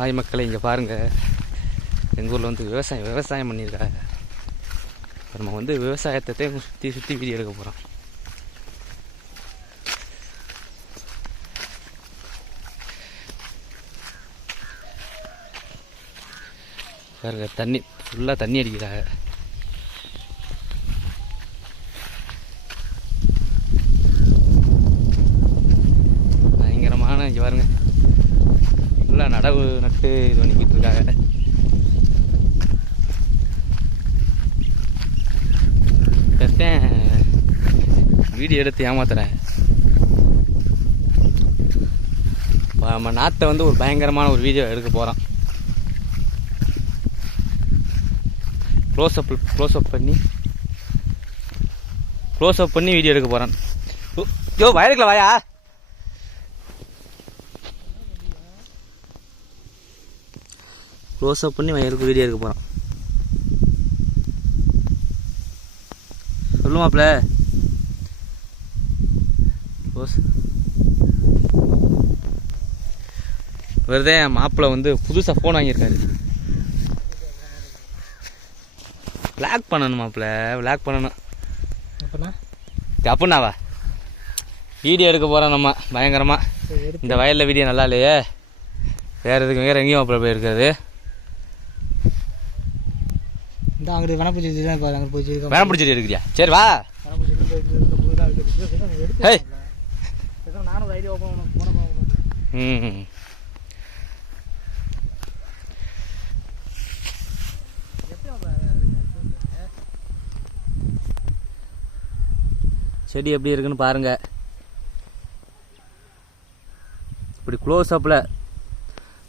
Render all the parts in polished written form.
Hi மக்களை, இங்கே பாருங்கள், எங்கள் ஊரில் வந்து விவசாயம் பண்ணியிருக்காங்க. நம்ம வந்து விவசாயத்தை சுற்றி வீடியோ எடுக்க போகிறோம். பாருங்க, தண்ணி ஃபுல்லாக தண்ணி அடிக்கிறாங்க. பயங்கரமான இங்கே பாருங்க, ஃபுல்லாக நடவு நட்டு இது பண்ணிக்கிட்டு இருக்காங்க. வீடியோ எடுத்து ஏமாத்துறேன். நம்ம நாட்டை வந்து ஒரு பயங்கரமான ஒரு வீடியோ எடுக்க போகிறோம். க்ளோஸ்அப் பண்ணி வீடியோ எடுக்க போகிறேன். யோ வயலுக்குள்ள வாயா. க்ளோஸ்அப் பண்ணி வயலுக்கு வீடியோ எடுக்க போகிறோம். சொல்லுமாப்ல. வருதே, என் மாப்பிள்ளை வந்து புதுசாக ஃபோன் வாங்கியிருக்காரு. விளாக் பண்ணணும் மாப்பிள்ள, விளாக் பண்ணணும். அப்படின்னாவா வீடியோ எடுக்க போகிறோம் நம்ம பயங்கரமாக. இந்த வயலில் வீடியோ நல்லா இல்லையே, வேறு எங்கேயும் மாப்பிள்ள போயிருக்காது. வேணாம் பிடிச்சிட்டு எடுக்கிறியா? சரி வா. செடி எப்படி இருக்குன்னு பாருங்க. இப்படி க்ளோஸ்அப்பில்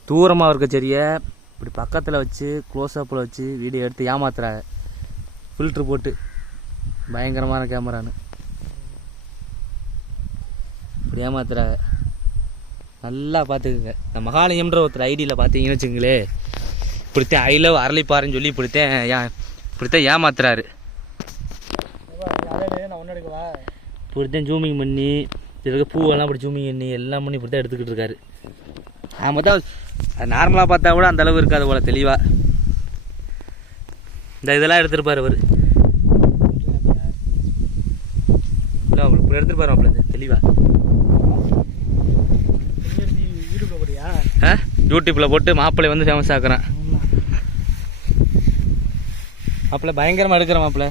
தூரமாக இருக்க செடியை இப்படி பக்கத்தில் வச்சு க்ளோஸ்அப்பில் வச்சு வீடியோ எடுத்து ஏமாத்துறாங்க. ஃபில்ட்ரு போட்டு பயங்கரமான கேமரான்னு இப்படி ஏமாத்துறாங்க. நல்லா பார்த்துக்குங்க. இந்த மகாலிங்கம்ன்ற ஒருத்தர் ஐடியில் பார்த்தீங்கன்னு வச்சுங்களே, இப்படித்தான் ஐ லவ் அரளிப்பாருன்னு சொல்லி இப்படித்தான் ஏமாத்துறாரு. இப்படித்தான் ஜூமிங் பண்ணி இருக்க பூவெல்லாம் இப்படி ஜூமிங் பண்ணி எல்லாம் பண்ணி இப்படித்தான் எடுத்துக்கிட்டு இருக்காரு. ஆமாம் தான், நார்மலாக பார்த்தா கூட அந்த அளவு இருக்காது போல் தெளிவாக. இந்த இதெல்லாம் எடுத்துருப்பார் அவர். இல்லை இப்படி எடுத்துருப்பார் அப்படி தெளிவாக. யூடியூப்பில் போட்டு மாப்பிள்ளை வந்து ஃபேமஸ் ஆக்குறேன். மாப்பிள்ளை பயங்கரமாக எடுக்கிறேன். மாப்பிள்ளை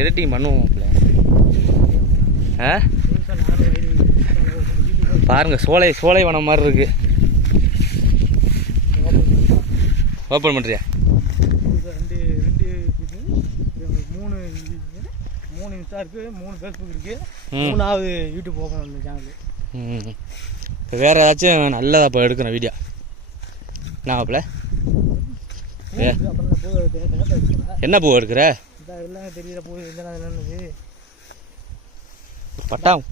எடிட்டிங் பண்ணுவோம். மாப்பிள்ளை பாருங்க, சோலை வனம் மாதிரி இருக்கு. ஓப்பன் பண்ணுறியா? 3 இன்ஸ்டா இருக்கு, 3 ஃபேஸ்புக் இருக்கு, 3வது யூடியூப் ஓப்பன் பண்ண சேனல். இப்போ வேறு ஏதாச்சும் நல்லதாக இப்போ எடுக்கிறேன் வீடியோ. என்ன மாப்பிள்ள? என்ன பூ எடுக்கிற? தெரியல பூ என்னது?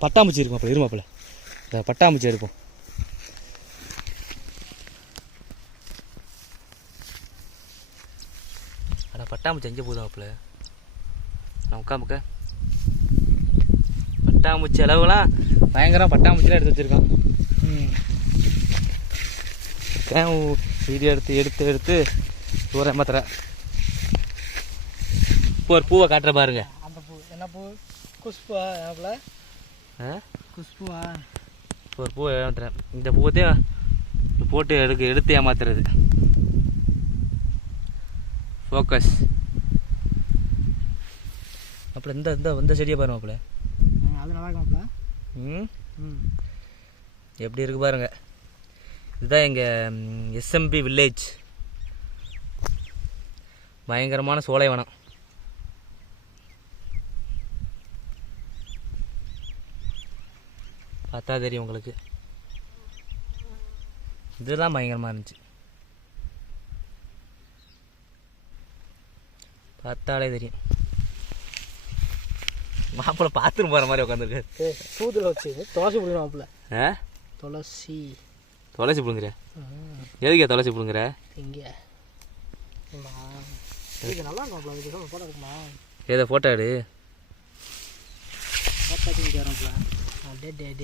பட்டாம்பூச்சி இருக்கும். மாப்பிள்ள இருமாப்பிள்ள, பட்டாம்பூச்சி எடுப்போம். அட பட்டாம்பூச்சி எங்கே போதும் மாப்பிள்ள? நான் உட்காமுக்க பட்டாம்பூச்சி அளவுலாம் பயங்கரம். பட்டாம்பூச்சிலாம் எடுத்து வச்சுருக்கான். வீடியோ எடுத்து தூரம் ஏமாத்துறேன். இப்போ ஒரு பூவை காட்டுற பாருங்க. அந்த பூ என்ன பூ? குஷ்புவா? குஷ்புவா? ஒரு பூவை ஏமாத்துறேன். இந்த பூவத்தையும் போட்டு எடுத்து ஏமாத்துறது. ஃபோக்கஸ். அப்புறம் இந்த செடியை பாருங்க மாப்பிள்ள. அது நல்லா இருக்கு மாப்பிள்ள. எப்படி இருக்கு பாருங்க. இதுதான் எங்கள் எஸ்எம்பி வில்லேஜ். பயங்கரமான சோலைவனம். பார்த்தா தெரியும் உங்களுக்கு. இதெல்லாம் பயங்கரமாக இருந்துச்சு, பார்த்தாலே தெரியும். மாப்பிள்ளை பாத்ரூம் போகிற மாதிரி உட்காந்துருக்கு. சூதில் வச்சு துளசி பிடிக்கணும் மாப்பிள்ள. துளசி பிடுங்குறியா? எதுக்கே துளசி பிடுங்குற? இங்கே நல்லா இருக்கும் மாப்பிள்ள. ஃபோட்டோ இருக்குமா? ஏதோ ஃபோட்டோ எடு. ஃபோட்டோ